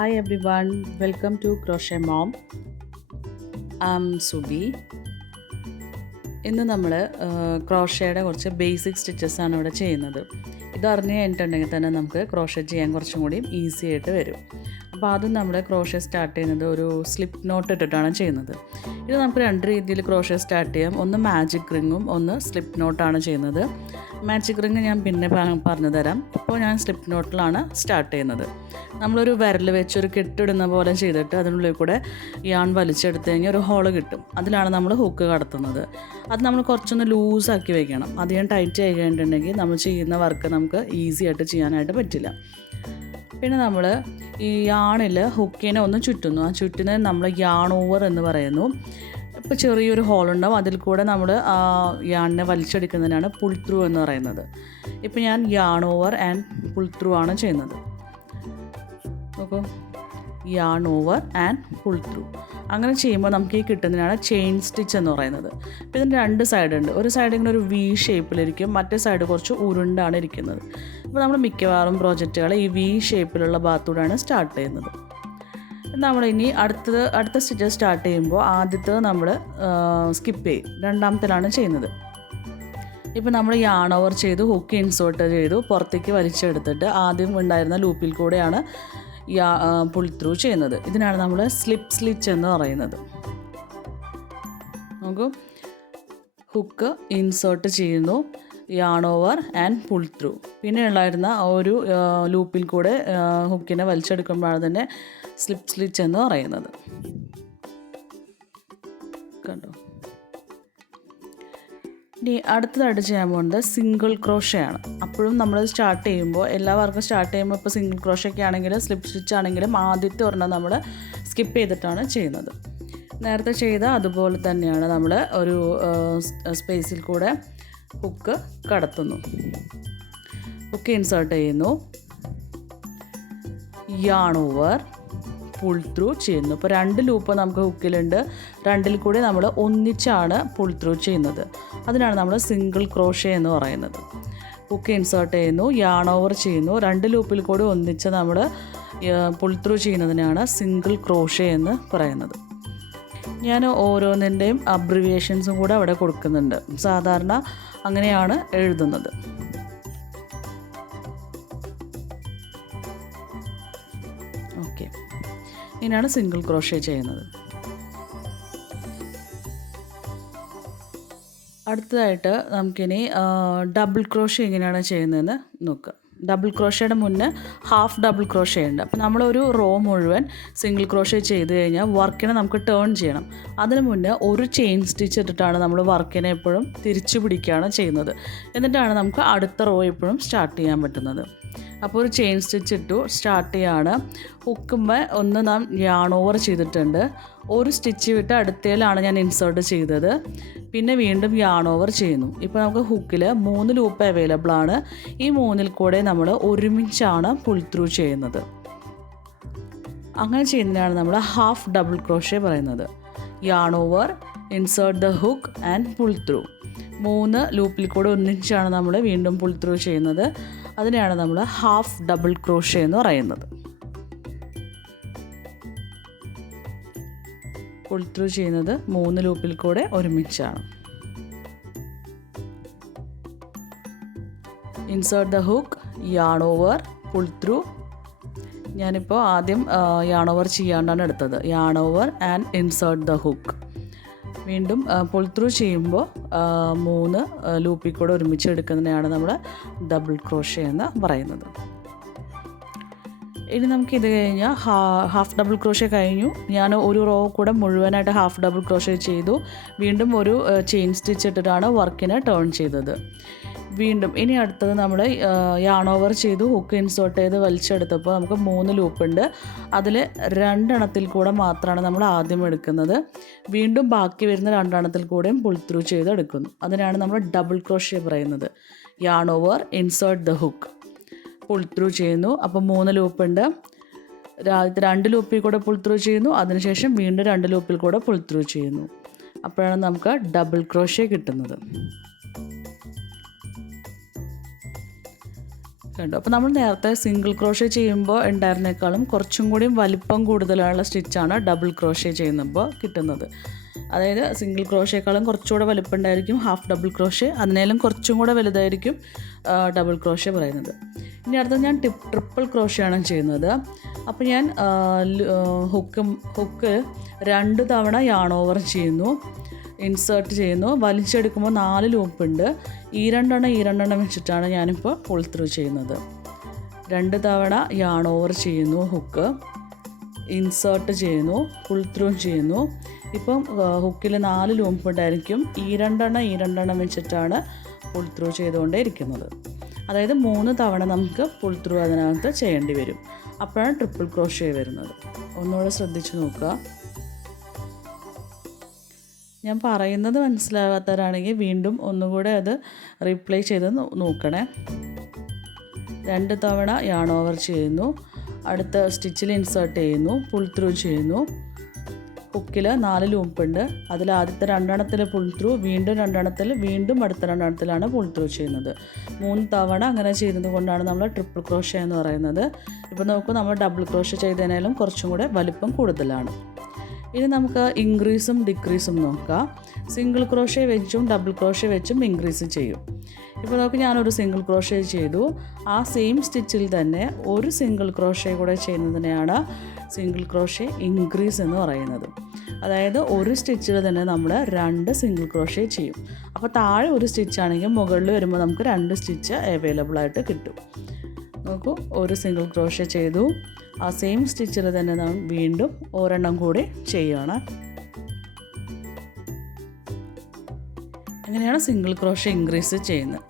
Hi everyone, welcome to Crochet Mom. I'm Subi. ഇന്ന് നമ്മൾ ക്രോഷയുടെ കുറച്ച് ബേസിക് സ്റ്റിച്ചസ് ആണ് ഇവിടെ ചെയ്യുന്നത്. ഇതറിഞ്ഞ് കഴിഞ്ഞിട്ടുണ്ടെങ്കിൽ തന്നെ നമുക്ക് ക്രോഷ ചെയ്യാൻ കുറച്ചും കൂടി ഈസി ആയിട്ട് വരും. അപ്പോൾ ആദ്യം നമ്മൾ ക്രോഷ സ്റ്റാർട്ട് ചെയ്യുന്നത് ഒരു സ്ലിപ്പ് നോട്ട് ഇട്ടിട്ടാണ് ചെയ്യുന്നത്. ഇത് നമുക്ക് രണ്ട് രീതിയിൽ ക്രോഷ സ്റ്റാർട്ട് ചെയ്യാം. ഒന്ന് മാജിക് റിങ്ങും ഒന്ന് സ്ലിപ്പ് നോട്ടാണ് ചെയ്യുന്നത്. മാജിക് റിങ് ഞാൻ പിന്നെ പറഞ്ഞു തരാം. ഇപ്പോൾ ഞാൻ സ്ലിപ്പ് നോട്ടിലാണ് സ്റ്റാർട്ട് ചെയ്യുന്നത്. നമ്മളൊരു വിരൽ വെച്ചൊരു കെട്ടിടുന്ന പോലെ ചെയ്തിട്ട് അതിനുള്ളിൽ കൂടെ യാൺ വലിച്ചെടുത്ത് കഴിഞ്ഞാൽ ഒരു ഹോള് കിട്ടും. അതിലാണ് നമ്മൾ ഹുക്ക് കടത്തുന്നത്. അത് നമ്മൾ കുറച്ചൊന്ന് ലൂസാക്കി വെക്കണം. അധികം ടൈറ്റ് ആയി കഴിഞ്ഞിട്ടുണ്ടെങ്കിൽ നമ്മൾ ചെയ്യുന്ന വർക്ക് നമുക്ക് ഈസി ആയിട്ട് ചെയ്യാനായിട്ട് പറ്റില്ല. പിന്നെ നമ്മൾ ഈ യാണിൽ ഹുക്കിനെ ഒന്ന് ചുറ്റുന്നു. ആ ചുറ്റിനെ നമ്മൾ യാൺ ഓവർ എന്ന് പറയുന്നു. ഇപ്പോൾ ചെറിയൊരു ഹോളുണ്ടാവും, അതിൽ കൂടെ നമ്മൾ യാണിനെ വലിച്ചെടുക്കുന്നതിനാണ് പുൾ ത്രൂ എന്ന് പറയുന്നത്. ഇപ്പോൾ ഞാൻ yarn over and pull through ആണ് ചെയ്യുന്നത്. നോക്കൂ, yarn over and pull through. അങ്ങനെ ചെയ്യുമ്പോൾ നമുക്ക് ഈ കിട്ടുന്നതിനാണ് ചെയിൻ സ്റ്റിച്ച് എന്ന് പറയുന്നത്. അപ്പോൾ ഇതിന് രണ്ട് സൈഡുണ്ട്. ഒരു സൈഡ് ഇങ്ങനെ ഒരു വി ഷേപ്പിലിരിക്കും, മറ്റേ സൈഡ് കുറച്ച് ഉരുണ്ടാണ് ഇരിക്കുന്നത്. അപ്പോൾ നമ്മൾ മിക്കവാറും പ്രോജക്റ്റുകൾ ഈ വി ഷേപ്പിലുള്ള ഭാഗത്തൂടെയാണ് സ്റ്റാർട്ട് ചെയ്യുന്നത്. നമ്മളിനി അടുത്ത സ്റ്റിച്ച് സ്റ്റാർട്ട് ചെയ്യുമ്പോൾ ആദ്യത്തെ നമ്മൾ സ്കിപ്പ് ചെയ്യും, രണ്ടാമത്തിലാണ് ചെയ്യുന്നത്. ഇപ്പോൾ നമ്മൾ യാൺ ഓവർ ചെയ്തു, ഹുക്ക് ഇൻസേർട്ട് ചെയ്തു, പുറത്തേക്ക് വലിച്ചെടുത്തിട്ട് ആദ്യം ഉണ്ടായിരുന്ന ലൂപ്പിൽ കൂടെയാണ് പുൾ ത്രൂ ചെയ്യുന്നത്. ഇതിനാണ് നമ്മൾ സ്ലിപ്പ് സ്ലിച്ച് എന്ന് പറയുന്നത്. നമുക്ക് ഹുക്ക് ഇൻസേർട്ട് ചെയ്യുന്നു, yarn over and pull through. പിന്നെ ഉള്ളായിരുന്ന ഒരു ലൂപ്പിൽ കൂടെ ഹുക്കിനെ വലിച്ചെടുക്കുമ്പോഴാണ് തന്നെ സ്ലിപ്പ് സ്ലിച്ച് എന്ന് പറയുന്നത്. കണ്ടോ? ഇനി അടുത്തതായിട്ട് ചെയ്യാൻ പോകുന്നത് സിംഗിൾ ക്രോഷയാണ്. അപ്പോഴും നമ്മൾ സ്റ്റാർട്ട് ചെയ്യുമ്പോൾ എല്ലാവർക്കും സ്റ്റാർട്ട് ചെയ്യുമ്പോൾ ഇപ്പോൾ സിംഗിൾ ക്രോഷയൊക്കെ ആണെങ്കിലും സ്ലിപ്പ് സ്റ്റിച്ച് ആണെങ്കിലും ആദ്യത്തെ ഒരെണ്ണം നമ്മൾ സ്കിപ്പ് ചെയ്തിട്ടാണ് ചെയ്യുന്നത്. നേരത്തെ ചെയ്ത അതുപോലെ തന്നെയാണ് നമ്മൾ ഒരു സ്പേസിൽ കൂടെ ഹുക്ക് കടത്തുന്നു, ഹുക്ക് ഇൻസേർട്ട് ചെയ്യുന്നു, യാൺ ഓവർ, പുൾ ത്രൂ ചെയ്യുന്നു. ഇപ്പോൾ രണ്ട് ലൂപ്പ് നമുക്ക് ഹുക്കിലുണ്ട്, രണ്ടിൽ കൂടി നമ്മൾ ഒന്നിച്ചാണ് പുൾ ത്രൂ ചെയ്യുന്നത്. അതിനാണ് നമ്മൾ സിംഗിൾ ക്രോഷേ എന്ന് പറയുന്നത്. ഹുക്ക് ഇൻസേർട്ട് ചെയ്യുന്നു, യാൺ ഓവർ ചെയ്യുന്നു, രണ്ട് ലൂപ്പിൽ കൂടി ഒന്നിച്ച് നമ്മൾ പുൾ ത്രൂ ചെയ്യുന്നതിനാണ് സിംഗിൾ ക്രോഷേ എന്ന് പറയുന്നത്. ഞാൻ ഓരോന്നിൻ്റെയും അബ്രിവിയേഷൻസും കൂടെ അവിടെ കൊടുക്കുന്നുണ്ട്. സാധാരണ അങ്ങനെയാണ് എഴുതുന്നത്. ഓക്കെ, ഇങ്ങനെയാണ് സിംഗിൾ ക്രോഷേ ചെയ്യുന്നത്. അടുത്തതായിട്ട് നമുക്കിനി ഡബിൾ ക്രോഷേ എങ്ങനെയാണ് ചെയ്യുന്നതെന്ന് നോക്കാം. ഡബിൾ ക്രോഷയുടെ മുന്നേ ഹാഫ് ഡബിൾ ക്രോഷേ ഉണ്ട്. അപ്പോൾ നമ്മളൊരു റോ മുഴുവൻ സിംഗിൾ ക്രോഷേ ചെയ്ത് കഴിഞ്ഞാൽ വർക്കിനെ നമുക്ക് ടേൺ ചെയ്യണം. അതിന് മുന്നേ ഒരു ചെയിൻ സ്റ്റിച്ച് ഇട്ടിട്ടാണ് നമ്മൾ വർക്കിനെ എപ്പോഴും തിരിച്ചു പിടിക്കുകയാണ് ചെയ്യുന്നത്. എന്നിട്ടാണ് നമുക്ക് അടുത്ത റോ എപ്പോഴും സ്റ്റാർട്ട് ചെയ്യാൻ പറ്റുന്നത്. അപ്പോൾ ഒരു ചെയിൻ സ്റ്റിച്ച് ഇട്ടു, സ്റ്റാർട്ട് ചെയ്യാണ്. ഹുക്കുമ്പോൾ ഒന്ന് നാം യാൺ ഓവർ ചെയ്തിട്ടുണ്ട്, ഒരു സ്റ്റിച്ച് വിട്ട് അടുത്തയിലാണ് ഞാൻ ഇൻസേർട്ട് ചെയ്തത്, പിന്നെ വീണ്ടും യാൺ ഓവർ ചെയ്യുന്നു. ഇപ്പോൾ നമുക്ക് ഹുക്കിൽ 3 ലൂപ്പ് അവൈലബിൾ ആണ്. ഈ 3-ൽ കൂടെ നമ്മൾ ഒരുമിച്ചാണ് പുൾ ത്രൂ ചെയ്യുന്നത്. അങ്ങനെ ചെയ്യുന്നതിനാണ് നമ്മൾ ഹാഫ് ഡബിൾ ക്രോഷേ പറയുന്നത്. Yarn over, insert the hook and pull through. 3 ലൂപ്പിൽ കൂടെ ഒന്നിച്ചാണ് നമ്മൾ വീണ്ടും പുൾ ത്രൂ ചെയ്യുന്നത്. അതിനെയാണ് നമ്മൾ ഹാഫ് ഡബിൾ ക്രോഷേ എന്ന് പറയുന്നത്. പുൾ ത്രൂ ചെയ്യുന്നത് 3 ലൂപ്പിൽ കൂടെ ഒരുമിച്ചാണ്. Insert the hook, yarn over, pull through. ഞാനിപ്പോൾ ആദ്യം യാൺ ഓവർ ചെയ്യാണ്ടാണ് എടുത്തത്. Yarn over and insert the hook. വീണ്ടും പുൾ ത്രൂ ചെയ്യുമ്പോൾ 3 ലൂപ്പിൽ കൂടെ ഒരുമിച്ച് എടുക്കുന്നതിനെയാണ് നമ്മൾ ഡബിൾ ക്രോഷേ എന്ന് പറയുന്നത്. ഇനി നമുക്കിത് കഴിഞ്ഞാൽ ഹാഫ് ഡബിൾ ക്രോഷേ കഴിഞ്ഞു. ഞാൻ ഒരു റോ കൂടെ മുഴുവനായിട്ട് ഹാഫ് ഡബിൾ ക്രോഷേ ചെയ്തു. വീണ്ടും ഒരു ചെയിൻ സ്റ്റിച്ച് ഇട്ടിട്ടാണ് വർക്കിനെ ടേൺ ചെയ്തത്. വീണ്ടും ഇനി അടുത്തത് നമ്മൾ യാൺ ഓവർ ചെയ്തു, ഹുക്ക് ഇൻസേർട്ട് ചെയ്ത് വലിച്ചെടുത്തപ്പോൾ നമുക്ക് 3 ലൂപ്പുണ്ട്. അതിൽ 2 എണ്ണത്തിൽ കൂടെ മാത്രമാണ് നമ്മൾ ആദ്യം എടുക്കുന്നത്. വീണ്ടും ബാക്കി വരുന്ന 2 എണ്ണത്തിൽ കൂടെയും പുൾ ത്രൂ ചെയ്ത് എടുക്കുന്നു. അതിനാണ് നമ്മൾ ഡബിൾ ക്രോഷേ പറയുന്നത്. Yarn over, insert the hook, pull through ചെയ്യുന്നു. അപ്പോൾ 3 ലൂപ്പുണ്ട്. ആദ്യത്തെ 2 ലൂപ്പിൽ കൂടെ പുൾ ത്രൂ ചെയ്യുന്നു, അതിനുശേഷം വീണ്ടും 2 ലൂപ്പിൽ കൂടെ പുൾ ത്രൂ ചെയ്യുന്നു. അപ്പോഴാണ് നമുക്ക് ഡബിൾ ക്രോഷേ കിട്ടുന്നത്. കണ്ടു. അപ്പോൾ നമ്മൾ നേരത്തെ സിംഗിൾ ക്രോഷേ ചെയ്യുമ്പോൾ ഉണ്ടായിരുന്നേക്കാളും കുറച്ചും കൂടിയും വലിപ്പം കൂടുതലുള്ള സ്റ്റിച്ചാണ് ഡബിൾ ക്രോഷേ ചെയ്യുമ്പോൾ കിട്ടുന്നത്. അതായത് സിംഗിൾ ക്രോഷേക്കാളും കുറച്ചുകൂടെ വലിപ്പം ഉണ്ടായിരിക്കും ഹാഫ് ഡബിൾ ക്രോഷേ, അതിനേലും കുറച്ചും കൂടെ വലുതായിരിക്കും ഡബിൾ ക്രോഷേ പറയുന്നത്. ഇനി അടുത്തത് ഞാൻ ട്രിപ്പിൾ ക്രോഷേ ആണ് ചെയ്യുന്നത്. അപ്പോൾ ഞാൻ ഹുക്ക് 2 തവണ യാൺ ഓവർ ചെയ്യുന്നു, ഇൻസേർട്ട് ചെയ്യുന്നു, വലിച്ചെടുക്കുമ്പോൾ 4 ലൂപ്പുണ്ട്. ഈ രണ്ടെണ്ണം വെച്ചിട്ടാണ് ഞാനിപ്പോൾ പുൾ ത്രൂ ചെയ്യുന്നത്. 2 തവണ യാൺ ഓവർ ചെയ്യുന്നു, ഹുക്ക് ഇൻസേർട്ട് ചെയ്യുന്നു, പുൾ ത്രൂ ചെയ്യുന്നു. ഇപ്പം ഹുക്കിൽ 4 ലൂപ്പുണ്ടായിരിക്കും. ഈ രണ്ടെണ്ണം വെച്ചിട്ടാണ് പുൾ ത്രൂ ചെയ്തുകൊണ്ടേ ഇരിക്കുന്നത്. അതായത് 3 തവണ നമുക്ക് പുൾ ത്രൂ അതിനകത്ത് ചെയ്യേണ്ടി വരും. അപ്പോഴാണ് ട്രിപ്പിൾ ക്രോഷേ വരുന്നത്. ഒന്നുകൂടെ ശ്രദ്ധിച്ച് നോക്കുക. ഞാൻ പറയുന്നത് മനസ്സിലാകാത്തവരാണെങ്കിൽ വീണ്ടും ഒന്നുകൂടെ അത് റീപ്ലേ ചെയ്ത് നോക്കണേ. 2 തവണ യാൺ ഓവർ ചെയ്യുന്നു, അടുത്ത സ്റ്റിച്ചിൽ ഇൻസേർട്ട് ചെയ്യുന്നു, പുൾ ത്രൂ ചെയ്യുന്നു. ഹുക്കിൽ 4 ലൂപ്പുണ്ട്. അതിൽ ആദ്യത്തെ 2 പുൾ ത്രൂ, വീണ്ടും 2 വീണ്ടും അടുത്ത 2 പുൾ ത്രൂ ചെയ്യുന്നത്. 3 തവണ അങ്ങനെ ചെയ്യുന്നത് കൊണ്ടാണ് നമ്മൾ ട്രിപ്പിൾ ക്രോഷേ എന്ന് പറയുന്നത്. ഇപ്പോൾ നോക്കൂ, നമ്മൾ ഡബിൾ ക്രോഷേ ചെയ്തതിനാലും കുറച്ചും കൂടെ വലിപ്പം കൂടുതലാണ്. ഇനി നമുക്ക് ഇൻക്രീസും ഡിക്രീസും നോക്കാം. സിംഗിൾ ക്രോഷേ വെച്ചും ഡബിൾ ക്രോഷേ വെച്ചും ഇൻക്രീസ് ചെയ്യും. ഇപ്പോൾ നമുക്ക് ഞാനൊരു സിംഗിൾ ക്രോഷേ ചെയ്തു. ആ സെയിം സ്റ്റിച്ചിൽ തന്നെ ഒരു സിംഗിൾ ക്രോഷേ കൂടെ ചെയ്യുന്നതിനെയാണ് സിംഗിൾ ക്രോഷേ ഇൻക്രീസ് എന്ന് പറയുന്നത്. അതായത് ഒരു സ്റ്റിച്ചിൽ തന്നെ നമ്മൾ 2 സിംഗിൾ ക്രോഷേ ചെയ്യും. അപ്പോൾ താഴെ ഒരു സ്റ്റിച്ചാണെങ്കിൽ മുകളിൽ വരുമ്പോൾ നമുക്ക് 2 സ്റ്റിച്ച് അവൈലബിൾ ആയിട്ട് കിട്ടും. നോക്കൂ, ഒരു സിംഗിൾ ക്രോഷേ ചെയ്തു, ആ സെയിം സ്റ്റിച്ചിൽ തന്നെ നമ്മൾ വീണ്ടും ഒരെണ്ണം കൂടി ചെയ്യുകയാണ്. അങ്ങനെയാണ് സിംഗിൾ ക്രോഷേ ഇൻക്രീസ് ചെയ്യുന്നത്.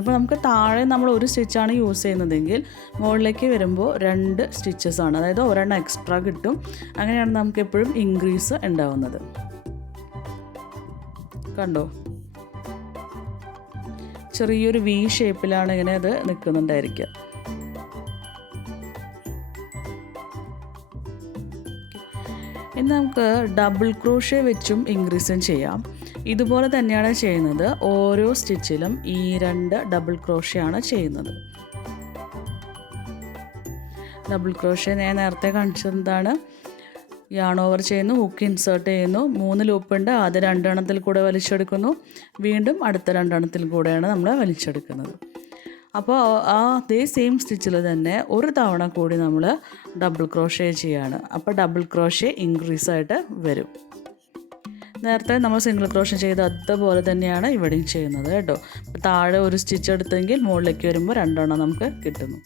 അപ്പോൾ നമുക്ക് താഴെ നമ്മൾ ഒരു സ്റ്റിച്ചാണ് യൂസ് ചെയ്യുന്നതെങ്കിൽ മുകളിലേക്ക് വരുമ്പോൾ 2 സ്റ്റിച്ചസ് ആണ്, അതായത് ഒരെണ്ണം എക്സ്ട്രാ കിട്ടും. അങ്ങനെയാണ് നമുക്ക് എപ്പോഴും ഇൻക്രീസ് ഉണ്ടാവുന്നത്. കണ്ടോ, ചെറിയൊരു വി ഷേപ്പിലാണ് ഇങ്ങനെ അത് നിൽക്കുന്നുണ്ടായിരിക്കുക. ഇനി നമുക്ക് ഡബിൾ ക്രോഷേ വെച്ചും ഇൻക്രീസും ചെയ്യാം. ഇതുപോലെ തന്നെയാണ് ചെയ്യുന്നത്. ഓരോ സ്റ്റിച്ചിലും ഈ 2 ഡബിൾ ക്രോഷേ ആണ് ചെയ്യുന്നത്. ഡബിൾ ക്രോഷേ ഞാൻ നേരത്തെ കാണിച്ചതാണ്. യാൺ ഓവർ ചെയ്യുന്നു, ഹുക്ക് ഇൻസേർട്ട് ചെയ്യുന്നു, 3 ലൂപ്പുണ്ട്. ആദ്യം 2 കൂടെ വലിച്ചെടുക്കുന്നു, വീണ്ടും അടുത്ത 2 കൂടെയാണ് നമ്മൾ വലിച്ചെടുക്കുന്നത്. അപ്പോൾ അതേ സെയിം സ്റ്റിച്ചിൽ തന്നെ ഒരു തവണ കൂടി നമ്മൾ ഡബിൾ ക്രോഷേ ചെയ്യാണ്. അപ്പോൾ ഡബിൾ ക്രോഷേ ഇൻക്രീസ് ആയിട്ട് വരും. നേരത്തെ നമ്മൾ സിംഗിൾ ക്രോഷേ ചെയ്ത് അതുപോലെ തന്നെയാണ് ഇവിടെയും ചെയ്യുന്നത് കേട്ടോ. താഴെ ഒരു സ്റ്റിച്ച് എടുത്തെങ്കിൽ മുകളിലേക്ക് വരുമ്പോൾ 2 നമുക്ക് കിട്ടുന്നു.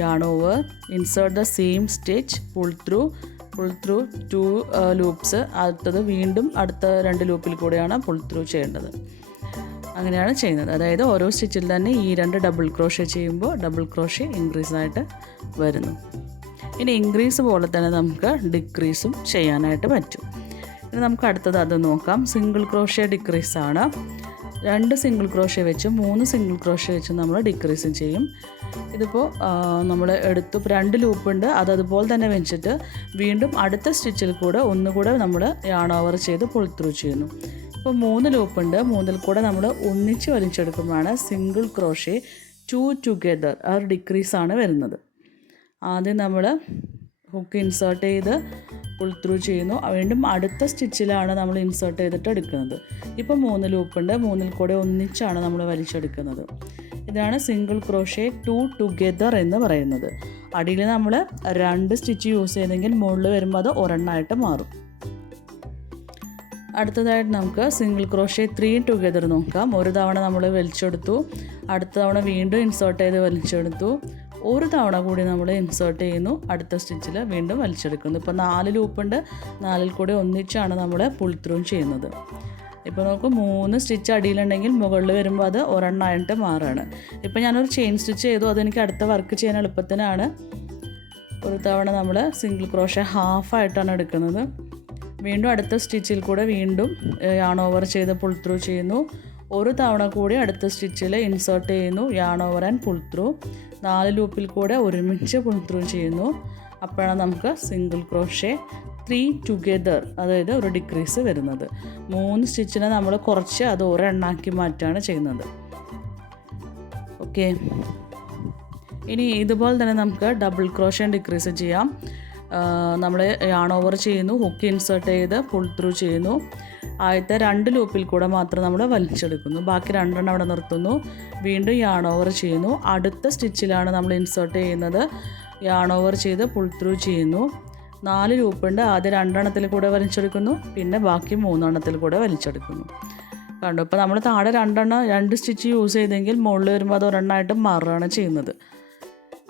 yarn over, insert the same stitch, pull through 2 loops. അടുത്തത് വീണ്ടും അടുത്ത 2 ലൂപ്പിൽ കൂടെയാണ് പുൾ ത്രൂ ചെയ്യേണ്ടത്. അങ്ങനെയാണ് ചെയ്യുന്നത്. അതായത് ഓരോ സ്റ്റിച്ചിൽ തന്നെ ഈ 2 ഡബിൾ ക്രോഷേ ചെയ്യുമ്പോൾ ഡബിൾ ക്രോഷേ ഇൻക്രീസ് ആയിട്ട് വരുന്നു. ഇനി ഇൻക്രീസ് പോലെ തന്നെ നമുക്ക് ഡിക്രീസും ചെയ്യാനായിട്ട് പറ്റും. ഇനി നമുക്ക് അടുത്തത് അത് നോക്കാം. സിംഗിൾ ക്രോഷേ ഡിക്രീസ് ആണ്. 2 സിംഗിൾ ക്രോഷേ വെച്ചും 3 സിംഗിൾ ക്രോഷേ വെച്ചും നമ്മൾ ഡിക്രീസും ചെയ്യും. ഇതിപ്പോൾ നമ്മൾ എടുത്തു 2 ലൂപ്പുണ്ട്, അതുപോലെ തന്നെ വെച്ചിട്ട് വീണ്ടും അടുത്ത സ്റ്റിച്ചിൽ കൂടെ ഒന്നുകൂടെ നമ്മൾ യാൺ ഓവർ ചെയ്ത് പുൾ ത്രൂ ചെയ്യുന്നു. ഇപ്പോൾ 3 ലൂപ്പുണ്ട്, 3 കൂടെ നമ്മൾ ഒന്നിച്ച് വലിച്ചെടുക്കുമ്പോഴാണ് സിംഗിൾ ക്രോഷേ 2 ടുഗെദർ ആ ഡിക്രീസാണ് വരുന്നത്. ആദ്യം നമ്മൾ ഹുക്ക് ഇൻസേർട്ട് ചെയ്ത് പുൾ ത്രൂ ചെയ്യുന്നു, വീണ്ടും അടുത്ത സ്റ്റിച്ചിലാണ് നമ്മൾ ഇൻസേർട്ട് ചെയ്തിട്ട് എടുക്കുന്നത്. ഇപ്പോൾ 3 ലൂപ്പുണ്ട്, 3 കൂടെ ഒന്നിച്ചാണ് നമ്മൾ വലിച്ചെടുക്കുന്നത്. ഇതാണ് സിംഗിൾ ക്രോഷേ 2 ടുഗെദർ എന്ന് പറയുന്നത്. അടിയിൽ നമ്മൾ 2 സ്റ്റിച്ച് യൂസ് ചെയ്തെങ്കിൽ മുകളിൽ വരുമ്പോൾ അത് ഒരെണ്ണമായിട്ട് മാറും. അടുത്തതായിട്ട് നമുക്ക് സിംഗിൾ ക്രോഷേ 3 ടുഗെദർ നോക്കാം. ഒരു തവണ നമ്മൾ വലിച്ചെടുത്തു, അടുത്ത തവണ വീണ്ടും ഇൻസേർട്ട് ചെയ്ത് വലിച്ചെടുത്തു, ഒരു തവണ കൂടി നമ്മൾ ഇൻസേർട്ട് ചെയ്യുന്നു, അടുത്ത സ്റ്റിച്ചിൽ വീണ്ടും വലിച്ചെടുക്കുന്നു. ഇപ്പോൾ 4 ലൂപ്പുണ്ട്, 4 കൂടെ ഒന്നിച്ചാണ് നമ്മൾ പുൾ ത്രൂ ചെയ്യുന്നത്. ഇപ്പോൾ നമുക്ക് 3 സ്റ്റിച്ച് അടിയിലുണ്ടെങ്കിൽ മുകളിൽ വരുമ്പോൾ അത് ഒരെണ്ണമായിട്ട് മാറുകയാണ്. ഇപ്പോൾ ഞാനൊരു ചെയിൻ സ്റ്റിച്ച് ചെയ്തു, അതെനിക്ക് അടുത്ത വർക്ക് ചെയ്യാൻ എളുപ്പത്തിനാണ്. ഒരു തവണ നമ്മൾ സിംഗിൾ ക്രോഷേ ഹാഫായിട്ടാണ് എടുക്കുന്നത്. വീണ്ടും അടുത്ത സ്റ്റിച്ചിൽ കൂടെ വീണ്ടും യാൺ ഓവർ ചെയ്ത് പുൾ ത്രൂ ചെയ്യുന്നു, ഒരു തവണ കൂടി അടുത്ത സ്റ്റിച്ചിൽ ഇൻസേർട്ട് ചെയ്യുന്നു, yarn over and pull through, 4 ലൂപ്പിൽ കൂടെ ഒരുമിച്ച് പുൾ ത്രൂ ചെയ്യുന്നു, അപ്പോഴാണ് നമുക്ക് സിംഗിൾ ക്രോഷേ 3 ടുഗെദർ, അതായത് ഒരു ഡിക്രീസ് വരുന്നത്. 3 സ്റ്റിച്ചിനെ നമ്മൾ കുറച്ച് അത് ഒരെണ്ണാക്കി മാറ്റുകയാണ് ചെയ്യുന്നത്. ഓക്കെ, ഇനി ഇതുപോലെ തന്നെ നമുക്ക് ഡബിൾ ക്രോഷേ ഡിക്രീസ് ചെയ്യാം. നമ്മൾ യാൺ ഓവർ ചെയ്യുന്നു, ഹുക്ക് ഇൻസേർട്ട് ചെയ്ത് പുൾ ത്രൂ ചെയ്യുന്നു. ആദ്യത്തെ 2 ലൂപ്പിൽ കൂടെ മാത്രം നമ്മൾ വലിച്ചെടുക്കുന്നു, ബാക്കി 2 അവിടെ നിർത്തുന്നു. വീണ്ടും യാൺ ഓവർ ചെയ്യുന്നു. അടുത്ത സ്റ്റിച്ചിലാണ് നമ്മൾ ഇൻസേർട്ട് ചെയ്യുന്നത്, യാൺ ഓവർ ചെയ്ത് പുൾ ത്രൂ ചെയ്യുന്നു. 4 ലൂപ്പുണ്ട്, ആദ്യം 2 കൂടെ വലിച്ചെടുക്കുന്നു, പിന്നെ ബാക്കി 3 കൂടെ വലിച്ചെടുക്കുന്നു. കണ്ടു, ഇപ്പോൾ നമ്മൾ താഴെ 2 സ്റ്റിച്ച് യൂസ് ചെയ്തെങ്കിൽ മുകളിൽ വരുമ്പോൾ അത് ഒരെണ്ണമായിട്ട് മാറുകയാണ് ചെയ്യുന്നത്.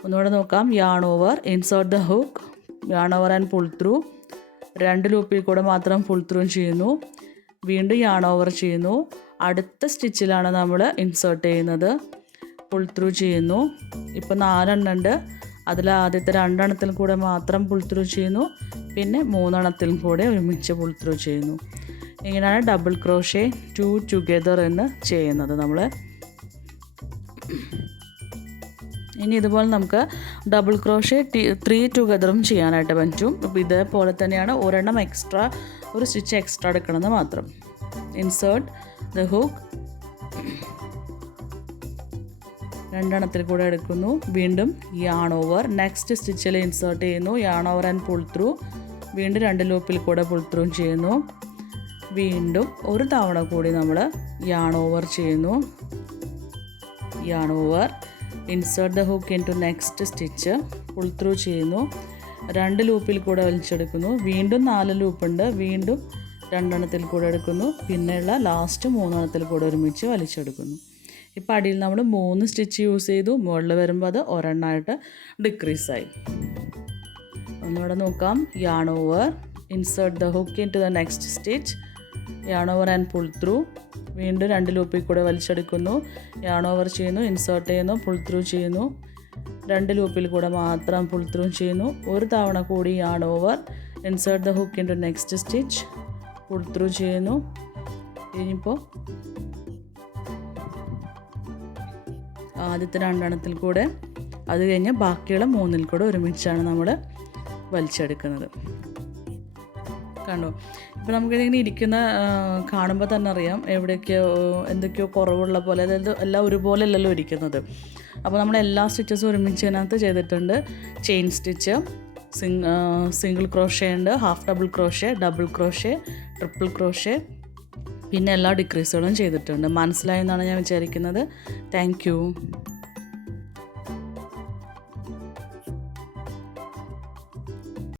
ഒന്നുകൂടെ നോക്കാം. Yarn over, insert the hook, yarn over and pull through. 2 ലൂപ്പിൽ കൂടെ മാത്രം പുൾ ത്രൂ ചെയ്യുന്നു. വീണ്ടും യാൺ ഓവർ ചെയ്യുന്നു. അടുത്ത സ്റ്റിച്ചിലാണ് നമ്മൾ ഇൻസേർട്ട് ചെയ്യുന്നത്, പുൾ ത്രൂ ചെയ്യുന്നു. ഇപ്പോൾ 4 ഉണ്ട്, അതിൽ ആദ്യത്തെ 2 കൂടെ മാത്രം പുൾ ത്രൂ ചെയ്യുന്നു, പിന്നെ 3 കൂടെ ഒരുമിച്ച് പുൾ ത്രൂ ചെയ്യുന്നു. ഇങ്ങനെയാണ് ഡബിൾ ക്രോഷേ 2 ടുഗെദർ എന്ന് ചെയ്യുന്നത് നമ്മൾ. ഇനി ഇതുപോലെ നമുക്ക് ഡബിൾ ക്രോഷേ 3 ടുഗെദറും ചെയ്യാനായിട്ട് പറ്റും. അപ്പോൾ ഇതേപോലെ തന്നെയാണ്, ഒരെണ്ണം എക്സ്ട്രാ, ഒരു സ്റ്റിച്ച് എക്സ്ട്രാ എടുക്കണമെന്ന് മാത്രം. ഇൻസേർട്ട് ദ ഹുക്ക്, 2 കൂടെ എടുക്കുന്നു. വീണ്ടും യാൺ ഓവർ, നെക്സ്റ്റ് സ്റ്റിച്ചിൽ ഇൻസേർട്ട് ചെയ്യുന്നു, yarn over and pull through. വീണ്ടും 2 ലൂപ്പിൽ കൂടെ പുൾ ത്രൂ ചെയ്യുന്നു. വീണ്ടും ഒരു തവണ കൂടി നമ്മൾ യാൺ ഓവർ ചെയ്യുന്നു, yarn over, insert the hook into next stitch, pull through ചെയ്യുന്നു. 2 ലൂപ്പിൽ കൂടെ വലിച്ചെടുക്കുന്നു. വീണ്ടും 4 ലൂപ്പുണ്ട്, വീണ്ടും 2 കൂടെ എടുക്കുന്നു, പിന്നെയുള്ള ലാസ്റ്റ് 3 കൂടെ ഒരുമിച്ച് വലിച്ചെടുക്കുന്നു. ഇപ്പോൾ അടിയിൽ നമ്മൾ 3 സ്റ്റിച്ച് യൂസ് ചെയ്തു, മുകളിൽ വരുമ്പോൾ അത് ഒരെണ്ണമായിട്ട് ഡിക്രീസായി. ഒന്നുകൂടെ നോക്കാം. Yarn over, insert the hook into the next stitch, yarn over and pull through. വീണ്ടും 2 ലൂപ്പിൽ കൂടെ വലിച്ചെടുക്കുന്നു, യാൺ ഓവർ ചെയ്യുന്നു, ഇൻസേർട്ട് ചെയ്യുന്നു, പുൾ ത്രൂ ചെയ്യുന്നു. 2 ലൂപ്പിൽ കൂടെ മാത്രം പുൾ ത്രൂ ചെയ്യുന്നു. ഒരു തവണ കൂടി yarn over, insert the hook into next stitch, pull through ചെയ്യുന്നു. ഇനിയിപ്പോൾ ആദ്യത്തെ 2 കൂടെ, അത് കഴിഞ്ഞ് ബാക്കിയുള്ള 3 കൂടെ ഒരുമിച്ചാണ് നമ്മൾ വലിച്ചെടുക്കുന്നത്. കണ്ടോ, ഇപ്പോൾ നമുക്കിതിങ്ങനെ ഇരിക്കുന്ന കാണുമ്പോൾ തന്നെ അറിയാം എന്തൊക്കെയോ കുറവുള്ള പോലെ, അതായത് എല്ലാം ഒരുപോലെ അല്ലല്ലോ ഇരിക്കുന്നത്. അപ്പോൾ നമ്മൾ എല്ലാ സ്റ്റിച്ചസും ഒരുമിച്ച് അതിനകത്ത് ചെയ്തിട്ടുണ്ട്. ചെയിൻ സ്റ്റിച്ച്, സിംഗിൾ ക്രോഷേ ഉണ്ട്, half double crochet, double crochet, triple crochet, പിന്നെ എല്ലാ ഡിക്രീസുകളും ചെയ്തിട്ടുണ്ട്. മനസ്സിലായെന്നാണ് ഞാൻ വിചാരിക്കുന്നത്. Thank you.